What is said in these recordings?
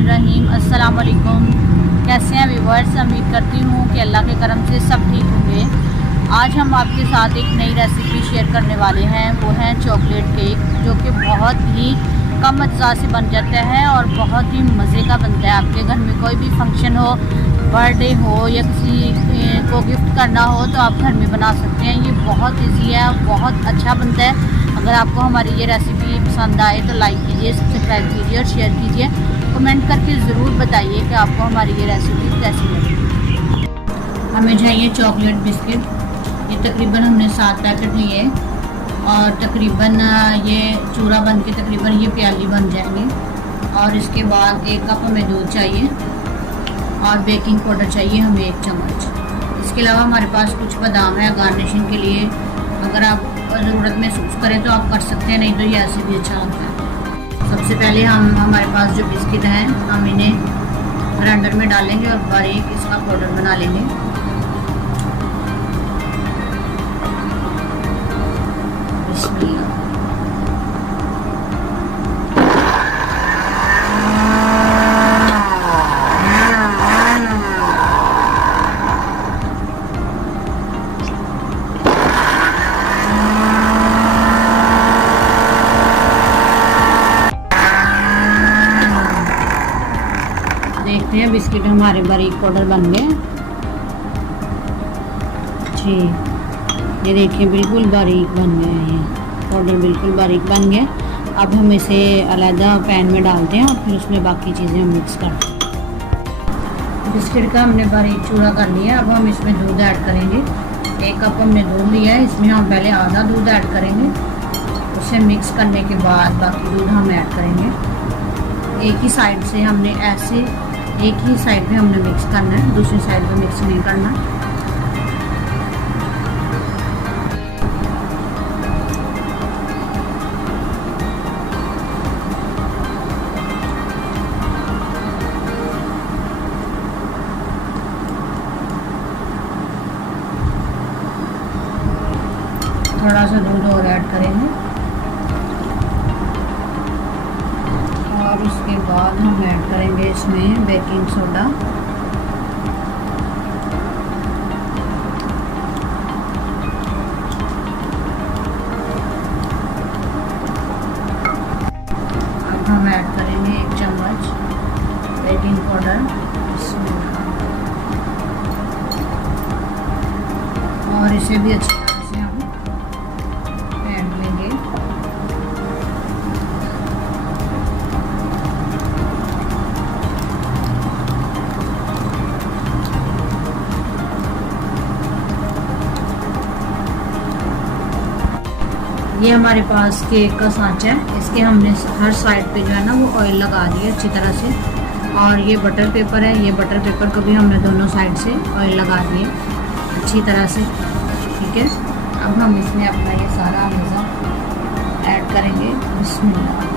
बिस्मिल्लाहिर्रहमानिर्रहीम। अस्सलाम वालेकुम। कैसे हैं व्यूवर्स? उम्मीद करती हूँ कि अल्लाह के करम से सब ठीक होंगे। आज हम आपके साथ एक नई रेसिपी शेयर करने वाले हैं। वो है चॉकलेट केक, जो कि बहुत ही कम अज्जा से बन जाता है और बहुत ही मज़े का बनता है। आपके घर में कोई भी फंक्शन हो, बर्थडे हो या किसी को गिफ्ट करना हो तो आप घर में बना सकते हैं। ये बहुत इजी है, बहुत अच्छा बनता है। अगर आपको हमारी ये रेसिपी पसंद आए तो लाइक कीजिए, सब्सक्राइब कीजिए और शेयर कीजिए। कमेंट करके ज़रूर बताइए कि आपको हमारी ये रेसिपी कैसी लगी। हमें चाहिए चॉकलेट बिस्किट। ये तकरीबन हमने 7 पैकेट लिए और तकरीबन ये चूरा बन के तकरीबन ये प्याली बन जाएंगे। और इसके बाद 1 कप हमें दूध चाहिए और बेकिंग पाउडर चाहिए हमें 1 चम्मच। इसके अलावा हमारे पास कुछ बादाम है गार्निशिंग के लिए। अगर आप ज़रूरत महसूस करें तो आप कर सकते हैं, नहीं तो ये ऐसे भी अच्छा होता है। सबसे पहले हमारे पास जो बिस्किट हैं हम इन्हें ग्राइंडर में डालेंगे और बारीक इसका पाउडर बना लेंगे। देखते हैं बिस्किट हमारे बारीक पाउडर बन गए जी। ये देखिए बिल्कुल बारीक बन गए हैं, ये पाउडर बिल्कुल बारीक बन गए। अब हम इसे अलग पैन में डालते हैं और फिर उसमें बाकी चीज़ें हम मिक्स करते हैं। बिस्किट का हमने बारीक चूरा कर लिया। अब हम इसमें दूध ऐड करेंगे। 1 कप हमने दूध लिया है, इसमें हम पहले आधा दूध ऐड करेंगे। उसे मिक्स करने के बाद बाकी दूध हम ऐड करेंगे। एक ही साइड से हमने ऐसे एक ही साइड पे हमने मिक्स करना है, दूसरी साइड पे मिक्स नहीं करना। थोड़ा सा दूध और ऐड करेंगे और उसके बाद हम ऐड करेंगे इसमें बेकिंग सोडा। अब हम ऐड करेंगे 1 चम्मच बेकिंग पाउडर और इसे भी अच्छी तरह से हम ऐड लेंगे। ये हमारे पास केक का सांचा है, इसके हमने हर साइड पे जो है ना वो ऑयल लगा दिया अच्छी तरह से। और ये बटर पेपर है, ये बटर पेपर को भी हमने दोनों साइड से ऑयल लगा दिए अच्छी तरह से। ठीक है, अब हम इसमें अपना ये सारा मज़ा ऐड करेंगे। बिस्मिल्लाह।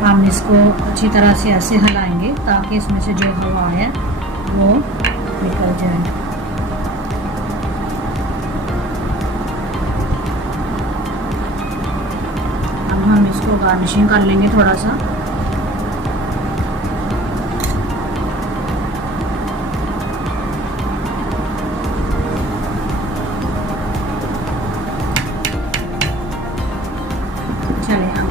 हम इसको अच्छी तरह से ऐसे हिलाएंगे ताकि इसमें से जो हवा है वो निकल जाए। अब हम इसको गार्निशिंग कर लेंगे थोड़ा सा। चलिए अब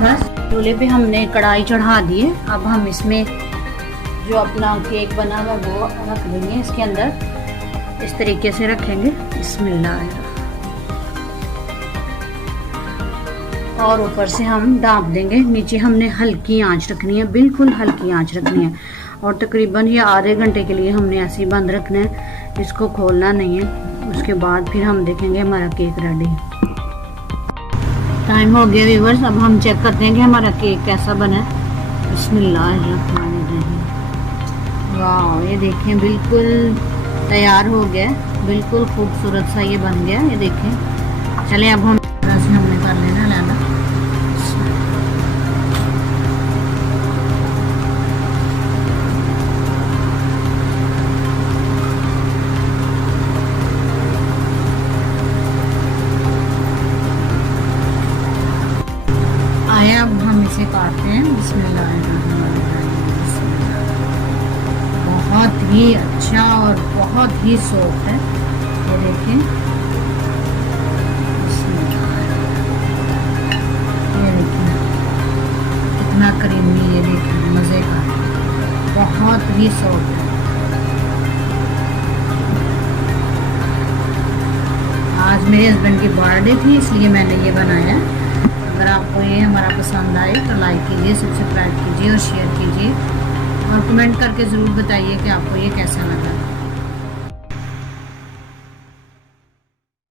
बस चूल्हे पे हमने कढ़ाई चढ़ा दी है। अब हम इसमें जो अपना केक बना हुआ वो रख देंगे इसके अंदर। इस तरीके से रखेंगे। बिस्मिल्लाह। और ऊपर से हम ढाँप देंगे। नीचे हमने हल्की आंच रखनी है, बिल्कुल हल्की आंच रखनी है। और तकरीबन ये आधे घंटे के लिए हमने ऐसे ही बंद रखना है, इसको खोलना नहीं है। उसके बाद फिर हम देखेंगे हमारा केक रेडी। टाइम हो गया व्यूअर्स, अब हम चेक करते हैं कि हमारा केक कैसा बना है। बिस्मिल्लाहिर्रहमानिर्रहीम। वाह, ये देखें बिल्कुल तैयार हो गया, बिल्कुल खूबसूरत सा ये बन गया। ये देखें, चलें अब हम तरह से हमने कर लेना लाना। आया, अब हम इसे काटते हैं। बिस्मिल्लाहिर्रहमानिर्रहीम। बहुत ही अच्छा और बहुत ही सॉफ्ट है, ये देखें। ये देखें कितना क्रीमी, ये देखें मज़े का, बहुत ही सॉफ्ट है। आज मेरे हस्बैंड की बर्थडे थी, इसलिए मैंने ये बनाया। अगर आपको ये हमारा पसंद आए तो लाइक कीजिए, सब्सक्राइब कीजिए और शेयर कीजिए, और कमेंट करके ज़रूर बताइए कि आपको ये कैसा लगा।